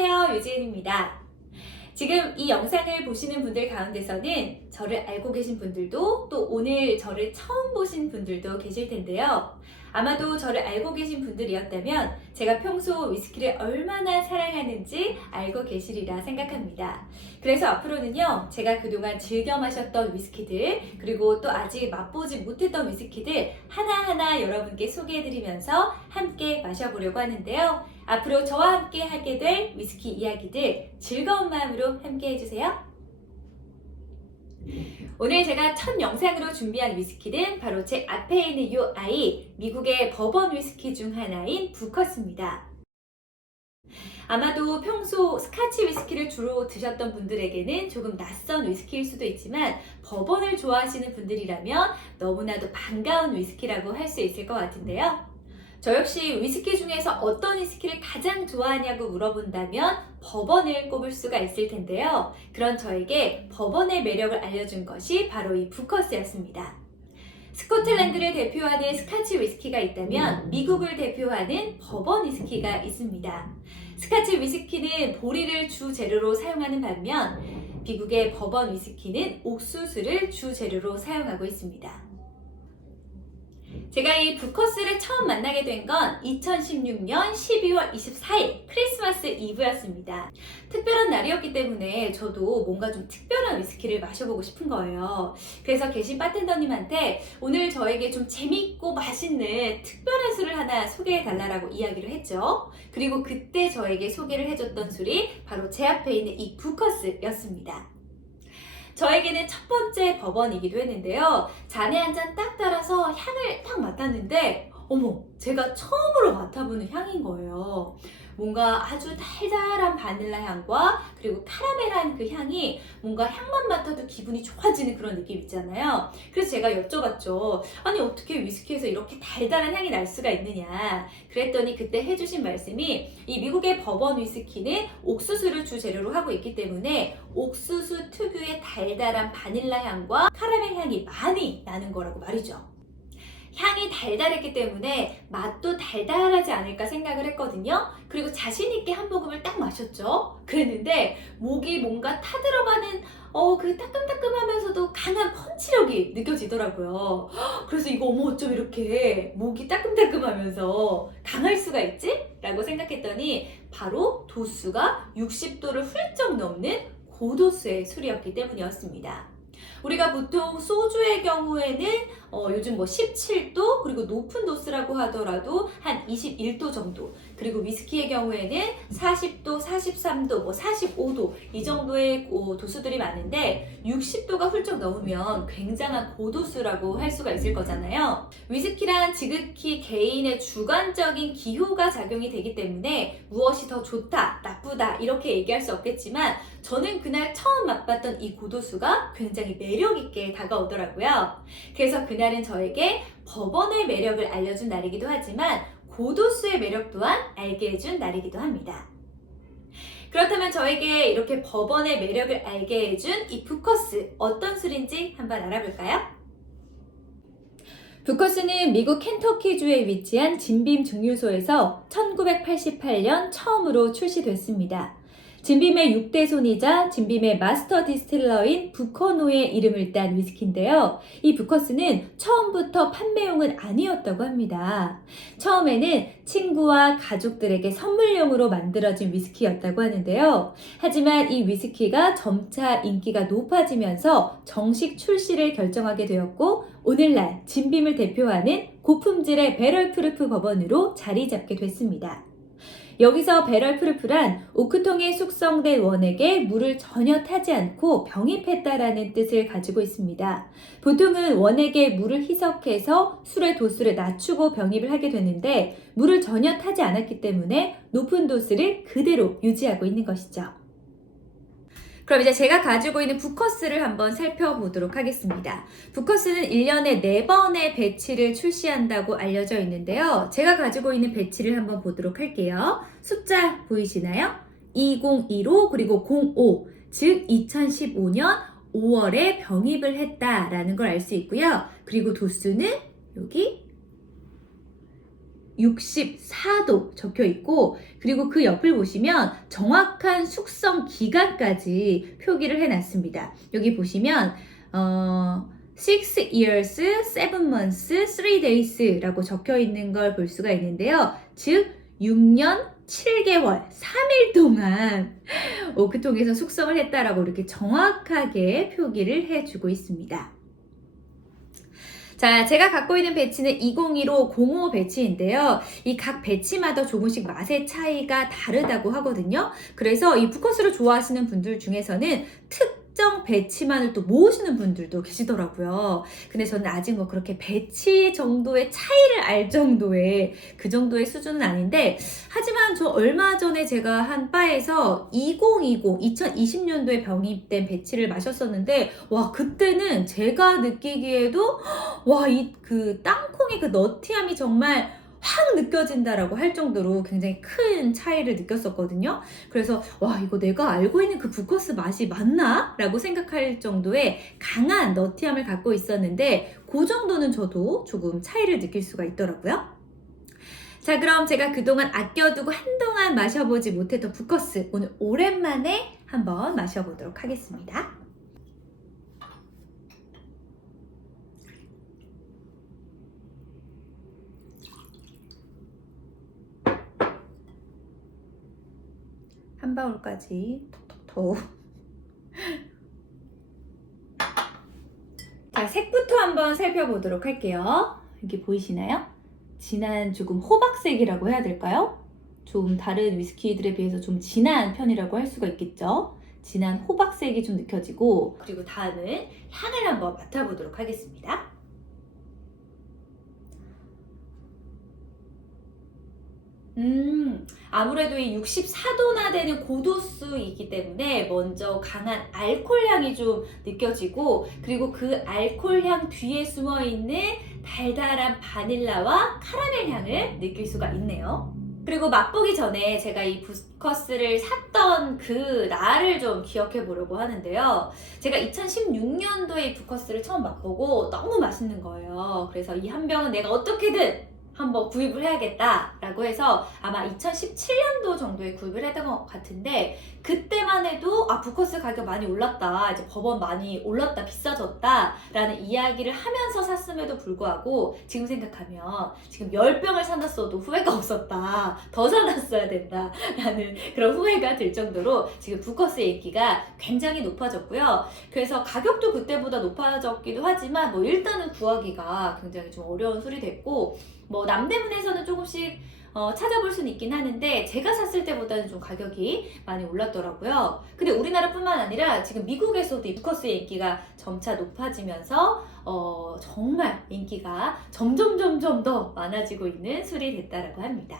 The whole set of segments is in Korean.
안녕하세요, 유지은입니다. 지금 이 영상을 보시는 분들 가운데서는 저를 알고 계신 분들도 또 오늘 저를 처음 보신 분들도 계실 텐데요. 아마도 저를 알고 계신 분들이었다면 제가 평소 위스키를 얼마나 사랑하는지 알고 계시리라 생각합니다. 그래서 앞으로는요, 제가 그동안 즐겨 마셨던 위스키들, 그리고 또 아직 맛보지 못했던 위스키들 하나하나 여러분께 소개해드리면서 함께 마셔보려고 하는데요. 앞으로 저와 함께 하게 될 위스키 이야기들 즐거운 마음으로 함께 해주세요. 오늘 제가 첫 영상으로 준비한 위스키는 바로 제 앞에 있는 이 아이, 미국의 버번 위스키 중 하나인 부커스입니다. 아마도 평소 스카치 위스키를 주로 드셨던 분들에게는 조금 낯선 위스키일 수도 있지만 버번을 좋아하시는 분들이라면 너무나도 반가운 위스키라고 할 수 있을 것 같은데요. 저 역시 위스키 중에서 어떤 위스키를 가장 좋아하냐고 물어본다면 버번을 꼽을 수가 있을 텐데요. 그런 저에게 버번의 매력을 알려준 것이 바로 이 부커스였습니다. 스코틀랜드를 대표하는 스카치 위스키가 있다면 미국을 대표하는 버번 위스키가 있습니다. 스카치 위스키는 보리를 주 재료로 사용하는 반면 미국의 버번 위스키는 옥수수를 주 재료로 사용하고 있습니다. 제가 이 부커스를 처음 만나게 된 건 2016년 12월 24일 크리스마스 이브였습니다. 특별한 날이었기 때문에 저도 뭔가 좀 특별한 위스키를 마셔보고 싶은 거예요. 그래서 계신 바텐더님한테 오늘 저에게 좀 재밌고 맛있는 특별한 술을 하나 소개해달라고 이야기를 했죠. 그리고 그때 저에게 소개를 해줬던 술이 바로 제 앞에 있는 이 부커스였습니다. 저에게는 첫 번째 버번이기도 했는데요. 잔에 한 잔 딱 따라서 향을 딱 맡았는데 어머, 제가 처음으로 맡아보는 향인 거예요. 뭔가 아주 달달한 바닐라 향과 그리고 카라멜한 그 향이 뭔가 향만 맡아도 기분이 좋아지는 그런 느낌 있잖아요. 그래서 제가 여쭤봤죠. 아니 어떻게 위스키에서 이렇게 달달한 향이 날 수가 있느냐. 그랬더니 그때 해주신 말씀이 이 미국의 버번 위스키는 옥수수를 주 재료로 하고 있기 때문에 옥수수 특유의 달달한 바닐라 향과 카라멜 향이 많이 나는 거라고 말이죠. 향이 달달했기 때문에 맛도 달달하지 않을까 생각을 했거든요. 그리고 자신있게 한 모금을 딱 마셨죠. 그랬는데 목이 뭔가 타들어가는 그 따끔따끔하면서도 강한 펀치력이 느껴지더라고요. 그래서 이거 어머 어쩜 이렇게 목이 따끔따끔하면서 강할 수가 있지? 라고 생각했더니 바로 도수가 60도를 훌쩍 넘는 고도수의 술이었기 때문이었습니다. 우리가 보통 소주의 경우에는 요즘 17도 그리고 높은 도수라고 하더라도 한 21도 정도, 그리고 위스키의 경우에는 40도, 43도, 45도 이 정도의 도수들이 많은데 60도가 훌쩍 넘으면 굉장한 고도수라고 할 수가 있을 거잖아요. 위스키란 지극히 개인의 주관적인 기호가 작용이 되기 때문에 무엇이 더 좋다, 나쁘다 이렇게 얘기할 수 없겠지만 저는 그날 처음 맛봤던 이 고도수가 굉장히 매력있게 다가오더라고요. 그래서 그날은 저에게 버번의 매력을 알려준 날이기도 하지만 고도수의 매력 또한 알게 해준 날이기도 합니다. 그렇다면 저에게 이렇게 버번의 매력을 알게 해준 이 부커스 어떤 술인지 한번 알아볼까요? 부커스는 미국 켄터키주에 위치한 진빔 증류소에서 1988년 처음으로 출시됐습니다. 진빔의 6대 손이자 진빔의 마스터 디스틸러인 부커노의 이름을 딴 위스키인데요. 이 부커스는 처음부터 판매용은 아니었다고 합니다. 처음에는 친구와 가족들에게 선물용으로 만들어진 위스키였다고 하는데요. 하지만 이 위스키가 점차 인기가 높아지면서 정식 출시를 결정하게 되었고 오늘날 진빔을 대표하는 고품질의 배럴 프루프 버번으로 자리 잡게 됐습니다. 여기서 배럴 프루프란 오크통에 숙성된 원액에 물을 전혀 타지 않고 병입했다라는 뜻을 가지고 있습니다. 보통은 원액에 물을 희석해서 술의 도수를 낮추고 병입을 하게 되는데 물을 전혀 타지 않았기 때문에 높은 도수를 그대로 유지하고 있는 것이죠. 그럼 이제 제가 가지고 있는 부커스를 한번 살펴보도록 하겠습니다. 부커스는 1년에 4번의 배치를 출시한다고 알려져 있는데요. 제가 가지고 있는 배치를 한번 보도록 할게요. 숫자 보이시나요? 2015 그리고 05, 즉 2015년 5월에 병입을 했다라는 걸 알 수 있고요. 그리고 도수는 여기 64도 적혀 있고, 그리고 그 옆을 보시면 정확한 숙성 기간까지 표기를 해놨습니다. 여기 보시면 6 years, 7 months, 3 days 라고 적혀 있는 걸 볼 수가 있는데요. 즉 6년 7개월 3일 동안 오크통에서 숙성을 했다라고 이렇게 정확하게 표기를 해주고 있습니다. 자, 제가 갖고 있는 배치는 2015 05 배치인데요. 이 각 배치마다 조금씩 맛의 차이가 다르다고 하거든요. 그래서 이 푸커스를 좋아하시는 분들 중에서는 특정 배치만을 또 모으시는 분들도 계시더라고요. 근데 저는 아직 뭐 그렇게 배치 정도의 차이를 알 정도의 그 정도의 수준은 아닌데, 하지만 저 얼마 전에 제가 한 바에서 2020년도에 병입된 배치를 마셨었는데, 와, 그때는 제가 느끼기에도 와, 그 땅콩의 그 너티함이 정말 확 느껴진다라고 할 정도로 굉장히 큰 차이를 느꼈었거든요. 그래서 와, 이거 내가 알고 있는 그 푸커스 맛이 맞나? 라고 생각할 정도의 강한 너티함을 갖고 있었는데, 그 정도는 저도 조금 차이를 느낄 수가 있더라고요. 자, 그럼 제가 그동안 아껴두고 한동안 마셔보지 못했던 푸커스, 오늘 오랜만에 한번 마셔보도록 하겠습니다. 한 방울까지 톡톡톡. 자, 색부터 한번 살펴보도록 할게요. 여기 보이시나요? 진한 조금 호박색이라고 해야 될까요? 좀 다른 위스키들에 비해서 좀 진한 편이라고 할 수가 있겠죠? 진한 호박색이 좀 느껴지고, 그리고 다음은 향을 한번 맡아보도록 하겠습니다. 아무래도 이 64도나 되는 고도수이기 때문에 먼저 강한 알코올 향이 좀 느껴지고, 그리고 그 알코올 향 뒤에 숨어 있는 달달한 바닐라와 카라멜 향을 느낄 수가 있네요. 그리고 맛보기 전에 제가 이 푸커스를 샀던 그 날을 좀 기억해 보려고 하는데요. 제가 2016년도에 이 푸커스를 처음 맛보고 너무 맛있는 거예요. 그래서 이 한 병은 내가 어떻게든 한번 구입을 해야겠다라고 해서 아마 2017년도 정도에 구입을 했던 것 같은데, 그때만 해도 푸커스 가격 많이 올랐다, 이제 버번 많이 올랐다, 비싸졌다 라는 이야기를 하면서 샀음에도 불구하고 지금 생각하면 지금 10병을 사놨어도 후회가 없었다, 더 사놨어야 된다 라는 그런 후회가 들 정도로 지금 푸커스의 인기가 굉장히 높아졌고요. 그래서 가격도 그때보다 높아졌기도 하지만 뭐 일단은 구하기가 굉장히 좀 어려운 술이 됐고, 뭐 남대문에서는 조금씩 찾아볼 수는 있긴 하는데, 제가 샀을 때보다는 좀 가격이 많이 올랐더라고요. 근데 우리나라뿐만 아니라 지금 미국에서도 이 푸커스의 인기가 점차 높아지면서 정말 인기가 점점 더 많아지고 있는 술이 됐다라고 합니다.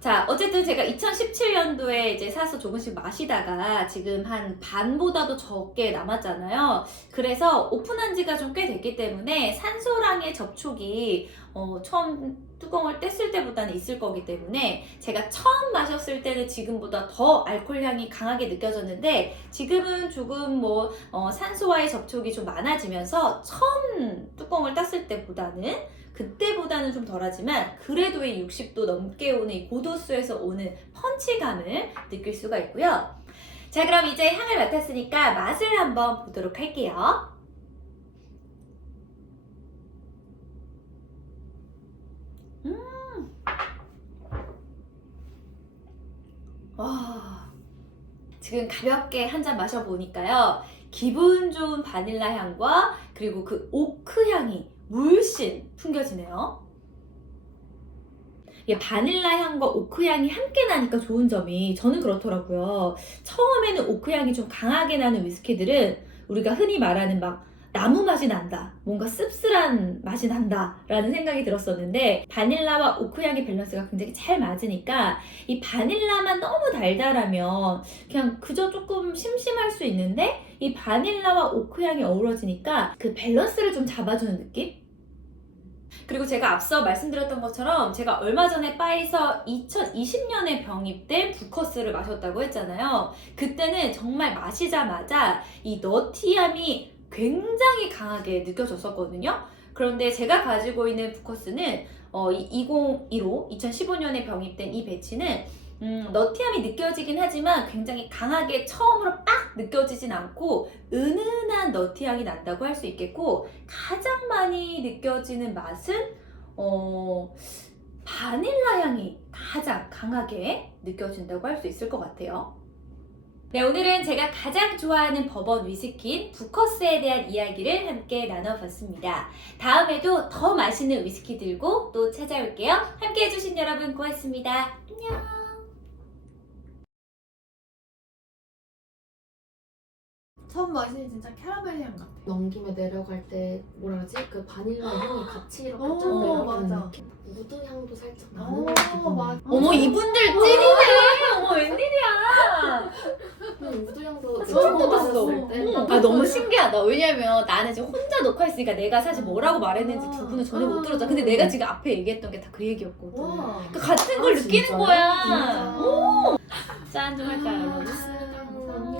자, 어쨌든 제가 2017년도에 이제 사서 조금씩 마시다가 지금 한 반보다도 적게 남았잖아요. 그래서 오픈한 지가 좀 꽤 됐기 때문에 산소랑의 접촉이 처음 뚜껑을 뗐을 때보다는 있을 거기 때문에, 제가 처음 마셨을 때는 지금보다 더 알코올 향이 강하게 느껴졌는데, 지금은 조금 산소와의 접촉이 좀 많아지면서 처음 뚜껑을 땄을 때보다는, 그때보다는 좀 덜하지만 그래도 이 60도 넘게 오는 이 고도수에서 오는 펀치감을 느낄 수가 있고요. 자, 그럼 이제 향을 맡았으니까 맛을 한번 보도록 할게요. 와, 지금 가볍게 한 잔 마셔보니까요, 기분 좋은 바닐라 향과 그리고 그 오크 향이 물씬 풍겨지네요. 이게 바닐라 향과 오크 향이 함께 나니까 좋은 점이, 저는 그렇더라고요. 처음에는 오크 향이 좀 강하게 나는 위스키들은 우리가 흔히 말하는 막 나무 맛이 난다, 뭔가 씁쓸한 맛이 난다 라는 생각이 들었었는데, 바닐라와 오크 향의 밸런스가 굉장히 잘 맞으니까 이 바닐라만 너무 달달하면 그냥 그저 조금 심심할 수 있는데, 이 바닐라와 오크 향이 어우러지니까 그 밸런스를 좀 잡아주는 느낌? 그리고 제가 앞서 말씀드렸던 것처럼 제가 얼마 전에 바에서 2020년에 병입된 푸커스를 마셨다고 했잖아요. 그때는 정말 마시자마자 이 너티함이 굉장히 강하게 느껴졌었거든요. 그런데 제가 가지고 있는 부커스는 2015년에 병입된 이 배치는 너티함이 느껴지긴 하지만 굉장히 강하게 처음으로 빡 느껴지진 않고 은은한 너티향이 난다고 할 수 있겠고, 가장 많이 느껴지는 맛은 바닐라 향이 가장 강하게 느껴진다고 할 수 있을 것 같아요. 네, 오늘은 제가 가장 좋아하는 버번 위스키인 부커스에 대한 이야기를 함께 나눠봤습니다. 다음에도 더 맛있는 위스키 들고 또 찾아올게요. 함께 해주신 여러분 고맙습니다. 안녕. 처음 마시는 진짜 캐러멜 향 같아. 넘김에 내려갈 때 뭐라 하지? 그 바닐라 향이 같이 이렇게 쭉 오, 내려가는 맞아. 느낌? 우드 향도 살짝 나는 오, 기분. 맞아. 어머, 이분들 찐이네. 어머, 웬일이야. 우드 향도 소름 처음 돋았어. 마셨을 때 아, 너무 신기하다. 왜냐면 나는 지금 혼자 녹화했으니까 내가 사실 뭐라고 말했는지 두 분은 전혀 못 들었잖아. 근데 내가 지금 앞에 얘기했던 게 다 그 얘기였거든. 와. 그러니까 같은 걸 느끼는 진짜요? 거야. 진짜. 짠 좀 할까요, 여러분? 감사합니다.